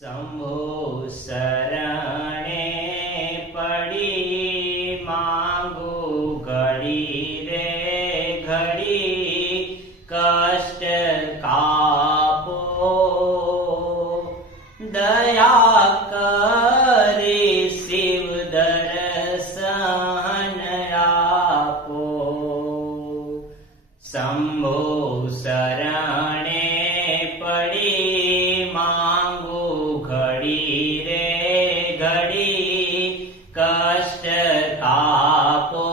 શંભો શરણે પડી માંગુ ઘડી રે ઘડી કષ્ટ કાપો દયા કરી શિવ દર્શન આપો શંભો શરણે પડી માંગુ ઘડી રે ઘડી કષ્ટ કાપો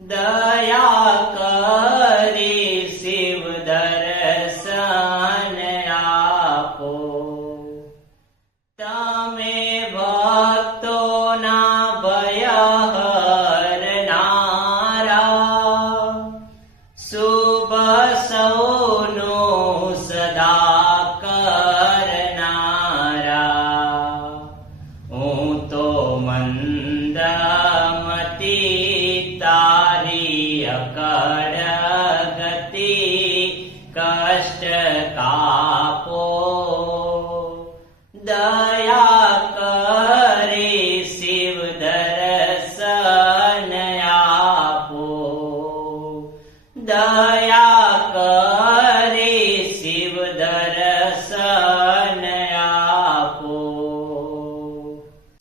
દયા કરી શિવ દર્શન આપો તમે ભક્તોના ભય હરનારા શુભ સૌનું સદા કરનારા હું તો મંદમતી તારી અકળ ગતિ કષ્ટ કાપો દયા કરી શિવ દર્શન આપો દયા